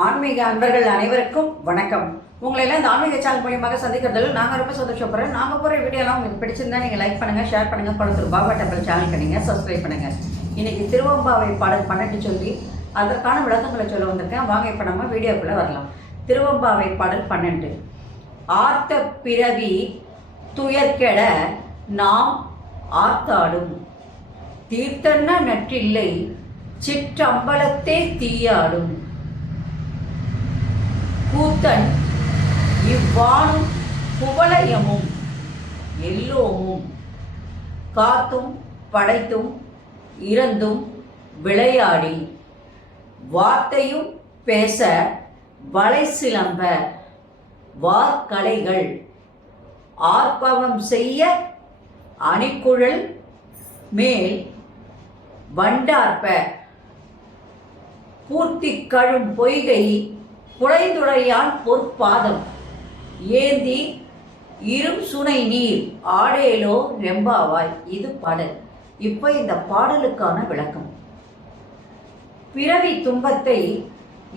ஆன்மீக அன்பர்கள் அனைவருக்கும் வணக்கம். உங்களை எல்லாம் இந்த ஆன்மீக சேனல் மூலியமாக சந்திக்கிறதுல நாங்கள் ரொம்ப சந்தோஷப்படுறோம். நாங்கள் போகிற வீடியோலாம் உங்களுக்கு பிடிச்சிருந்தா நீங்கள் லைக் பண்ணுங்கள், ஷேர் பண்ணுங்கள், படுத்துரு பாபா டெம்பிள் சேனலுக்கு நீங்கள் சப்ஸ்கிரைப் பண்ணுங்கள். இன்றைக்கி திருவம்பாவை பாடல் 12 சொல்லி அதற்கான விளக்கங்களை சொல்ல வந்திருக்கேன். வாங்க இப்போ நம்ம வீடியோக்குள்ளே வரலாம். திருவம்பாவை பாடல் 12. ஆர்த்த பிறவி துயர்கெட நாம் ஆர்த்தாடும், தீர்த்தன்ன நற்றில்லை சிற்றம்பலத்தே தீயாடும், கூத்தன் இவ்வாணும் குவலயமும் எல்லோமும், காத்தும் படைத்தும் இறந்தும் விளையாடி, வார்த்தையும் பேச வளை சிலம்ப வார்கலைகள், ஆர்ப்பவம் செய்ய அணிக்குழல் மேல் வண்டார்ப்ப, பூர்த்தி கழும் பொய்கை குழைந்துடையான் பொற்பாதம், ஏந்தி இரும் சுனை நீர் ஆடேலோ ரெம்பாவாய். இது பாடல். இப்போ இந்த பாடலுக்கான விளக்கம். பிறவி துன்பத்தை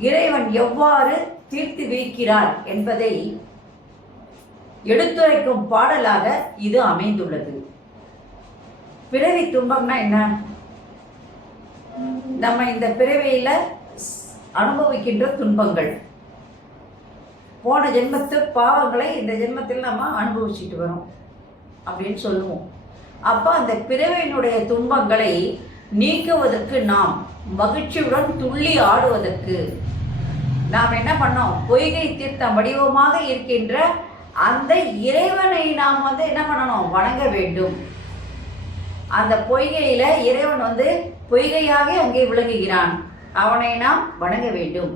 இறைவன் எவ்வாறு தீர்த்து வைக்கிறார் என்பதை எடுத்துரைக்கும் பாடலாக இது அமைந்துள்ளது. பிறவி துன்பம்னா என்ன? நம்ம இந்த பிறவியில அனுபவிக்கின்ற துன்பங்கள், போன ஜென்மத்து பாவங்களை இந்த ஜென்மத்தில் நம்ம அனுபவிச்சுட்டு வரோம் அப்படின்னு சொல்லுவோம். அப்போ அந்த பிறவியினுடைய துன்பங்களை நீக்குவதற்கு, நாம் மகிழ்ச்சியுடன் துள்ளி ஆடுவதற்கு நாம் என்ன பண்ணோம்? பொய்கை தீர்த்தம் வடிவமாக இருக்கின்ற அந்த இறைவனை நாம் என்ன பண்ணணும்? வணங்க வேண்டும். அந்த பொய்கையில இறைவன் பொய்கையாக அங்கே விளங்குகிறான். அவனை நாம் வணங்க வேண்டும்.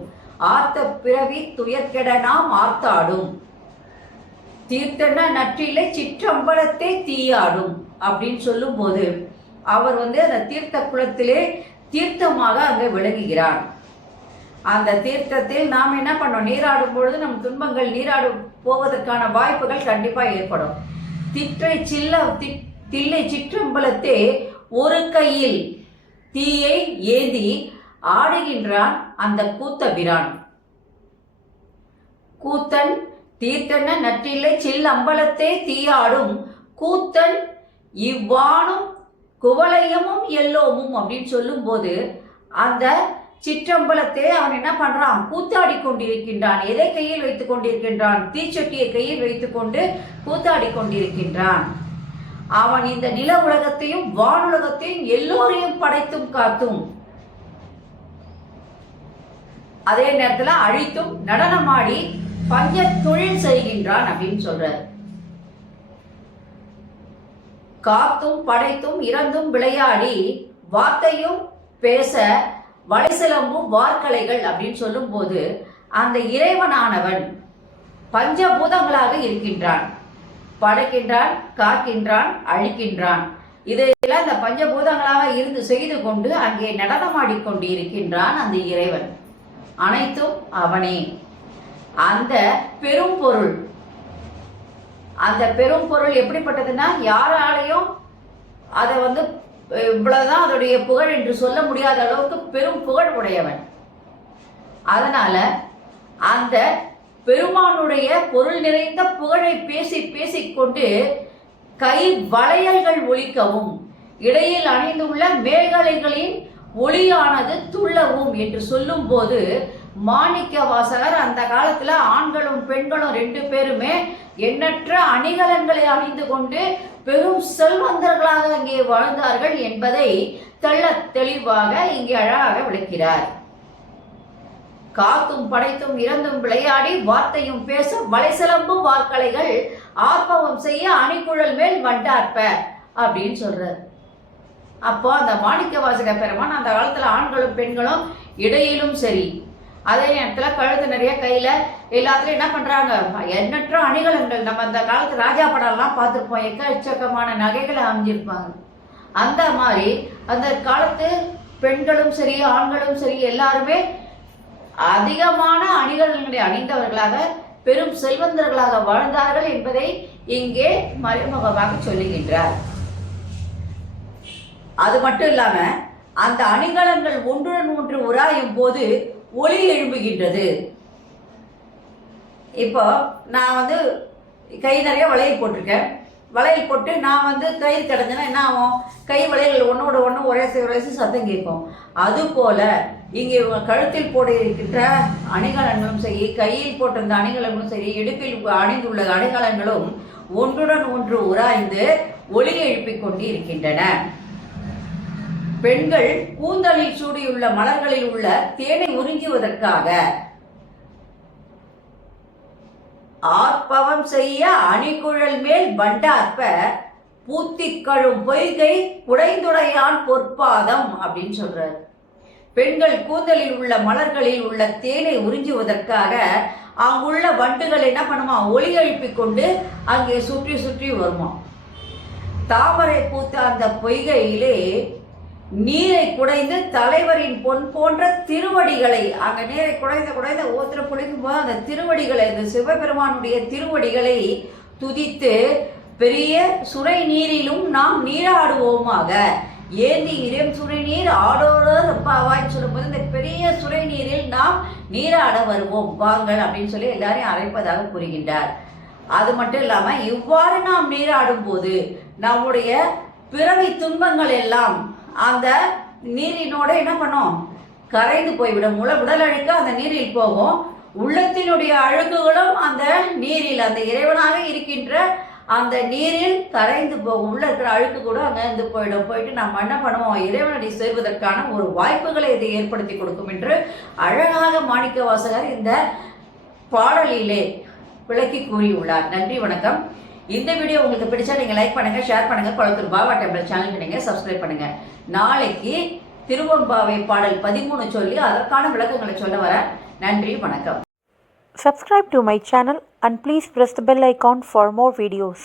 ஆர்த்த பிறவி துயர்கெட நாம் ஆர்த்தாடும், தீர்த்தன நற்றில்லை சிற்றம்பலத்தே தீயாடும் அப்படின்னு சொல்லும் போது அவர் அந்த தீர்த்த குளத்திலே தீர்த்தமாக அங்கே விளங்குகிறான். அந்த தீர்த்தத்தில் நாம் என்ன பண்ணோம்? நீராடும் பொழுது நம் துன்பங்கள் நீராடும் போவதற்கான வாய்ப்புகள் கண்டிப்பாக ஏற்படும். தில்லை சிற்றம்பலத்தே ஒரு கையில் தீயை ஏந்தி ஆடுகின்றான் அந்த கூத்தபிரான். கூத்தன் தீர்த்தன நற்றில்லை சில்லம்பலத்தே தீயாடும், கூத்தன் இவ்வாணும் குவலயமும் எல்லோமும் அப்படின்னு சொல்லும் போது அந்த சிற்றம்பலத்தை அவன் என்ன பண்றான்? கூத்தாடி கொண்டிருக்கின்றான். எதை கையில் வைத்துக் கொண்டிருக்கின்றான்? தீச்சட்டியை கையில் வைத்துக்கொண்டு கூத்தாடி கொண்டிருக்கின்றான். அவன் இந்த நில உலகத்தையும் வானுலகத்தையும் எல்லோரையும் படைத்தும் காத்தும், அதே நேரத்தில் அழித்தும் நடனமாடி பஞ்ச தொழில் செய்கின்றான் அப்படின்னு சொல்றார். காத்தும் படைத்தும் இறந்தும் விளையாடி, வார்த்தையும் பேச வளைசிலம்பும் வார்கலைகள் அப்படின்னு சொல்லும் போது அந்த இறைவனானவன் பஞ்சபூதங்களாக இருக்கின்றான். படைக்கின்றான், காக்கின்றான், அழிக்கின்றான். இதையெல்லாம் இந்த பஞ்சபூதங்களாக இருந்து செய்து கொண்டு அங்கே நடனமாடிக்கொண்டு இருக்கின்றான் அந்த இறைவன். அனைத்தும் அவனே. அந்த பெரும் பொருள், அந்த பெரும் பொருள் எப்படிப்பட்டதுன்னா யாராலையும் அதை இவ்வளவுதான் அதோடைய புகழ் என்று சொல்ல முடியாத அளவுக்கு பெரும் புகழ் உடையவன். அதனால அந்த பெருமானுடைய பொருள் நிறைந்த புகழை பேசிக்கொண்டு கை வளையல்கள் ஒலிக்கவும், இடையில் அணிந்துள்ள மேகலைகளின் ஒளியானது துள்ளவும் என்று சொல்லும் போது மாணிக்க வாசகர் அந்த காலத்துல ஆண்களும் பெண்களும் 2 பேருமே எண்ணற்ற அணிகலன்களை அணிந்து கொண்டு பெரும் செல்வந்தர்களாக அங்கே வாழ்ந்தார்கள் என்பதை தெள்ள தெளிவாக இங்கே அழகாக விளக்கிறார். காத்தும் படைத்தும் இறந்தும் விளையாடி, வார்த்தையும் பேச வளைசிலம்பும் வார்கலைகள், ஆர்ப்பவம் செய்ய அணிக்குழல் மேல் வண்டார்ப்ப அப்படின்னு சொல்றார். அப்போ அந்த மாணிக்க வாசக பெருமான் அந்த காலத்துல ஆண்களும் பெண்களும் இடையிலும் சரி, அதே நேரத்தில் கழுத்து நிறைய கையில் எல்லாத்துலையும் என்ன பண்ணுறாங்க? எண்ணற்ற அணிகலன்கள். நம்ம அந்த காலத்து ராஜா படம்லாம் பார்த்துருப்போம். எக்கச்சக்கமான நகைகளை அமைஞ்சிருப்பாங்க. அந்த மாதிரி அந்த காலத்து பெண்களும் சரி ஆண்களும் சரி எல்லாருமே அதிகமான அணிகலன்களை அணிந்தவர்களாக பெரும் செல்வந்தர்களாக வாழ்ந்தார்கள் என்பதை இங்கே மறைமுகமாக சொல்லுகின்றார். அது மட்டும் இல்லாமல் அந்த அணிகலன்கள் ஒன்றுடன் ஒன்று உராயும் போது ஒலி எழும்புகின்றது. இப்போ நான் கை நிறைய வளையல் போட்டிருக்கேன். வளையல் போட்டு நான் கயிறு கிடஞ்சேன்னா என்ன ஆகும்? கை வளையல் ஒன்றோட ஒன்று உரைசி சத்தம் கேட்கும். அதுபோல் இங்கே கழுத்தில் போட இருக்கின்ற அணிகலன்களும் சரி, கையில் போட்டிருந்த அணிகலன்களும் சரி, இடுப்பில் அணிந்துள்ள அணிகலன்களும் ஒன்றுடன் ஒன்று உராய்ந்து ஒலி எழுப்பிக் கொண்டு இருக்கின்றன. பெண்கள் கூந்தலில் சூடியுள்ள மலர்களில் உள்ள தேனை உறிஞ்சுவதற்காக ஆர்ப்பவம் செய்ய அணிகுழல் மேல் பண்டார்ப்ப பூத்திக்கழும் பொய்கை குடைந்துடையான் பொற்பாதம் அப்படின்னு சொல்றாரு. பெண்கள் கூந்தலில் உள்ள மலர்களில் உள்ள தேனை உறிஞ்சுவதற்காக அங்குள்ள வண்டுகள் என்ன பண்ணுமா? ஒலி எழுப்பிக் கொண்டு அங்கே சுற்றி சுற்றி வருமா. தாமரை பூத்த அந்த பொய்கையிலே நீரை குடைந்து தலைவரின் பொன் போன்ற திருவடிகளை, அங்கே நீரை குடைந்த ஒருத்தர குளிக்கும் போது அந்த திருவடிகளை, இந்த சிவபெருமானுடைய திருவடிகளை துதித்து பெரிய சுரை நீரிலும் நாம் நீராடுவோமாக. ஏந்தி இரம் சுரை நீர் ஆடோரர் அப்பாவாய்ன்னு சொல்லும்போது இந்த பெரிய சுரை நீரில் நாம் நீராட வருவோம் வாங்கள் அப்படின்னு சொல்லி எல்லாரையும் அழைப்பதாக கூறுகின்றார். அது மட்டும் இல்லாமல் இவ்வாறு நாம் நீராடும் போது நம்முடைய பிறவி துன்பங்கள் எல்லாம் அந்த நீரினோட என்ன பண்ணும்? கரைந்து போய்விடும். உடல் அழுக்கு அந்த நீரில் போகும். உள்ளத்தினுடைய அழுக்குகளும் அந்த நீரில், அந்த இறைவனாக இருக்கின்ற அந்த நீரில் கரைந்து போகும். உள்ள இருக்கிற அழுக்கு கூட அங்கே போயிட்டு நம்ம என்ன பண்ணுவோம்? இறைவனடி சேர்வதற்கான ஒரு வாய்ப்புகளை இதை ஏற்படுத்தி கொடுக்கும் என்று அழகாக மாணிக்க வாசகர் இந்த பாடலிலே விளக்கி கூறியுள்ளார். நன்றி, வணக்கம். இந்த வீடியோ உங்களுக்கு பிடிச்சா நீங்கள் லைக் பண்ணுங்கள், ஷேர் பண்ணுங்கள். குளத்தூர் பாபா டெம்பிள் சேனலுக்கு நீங்கள் சப்ஸ்கிரைப் பண்ணுங்கள். நாளைக்கு திருவெம்பாவை பாடல் 13 சொல்லி அதற்கான விளக்கங்களை சொல்ல வரேன். நன்றி, வணக்கம். Subscribe to my channel and please press the bell icon for more videos.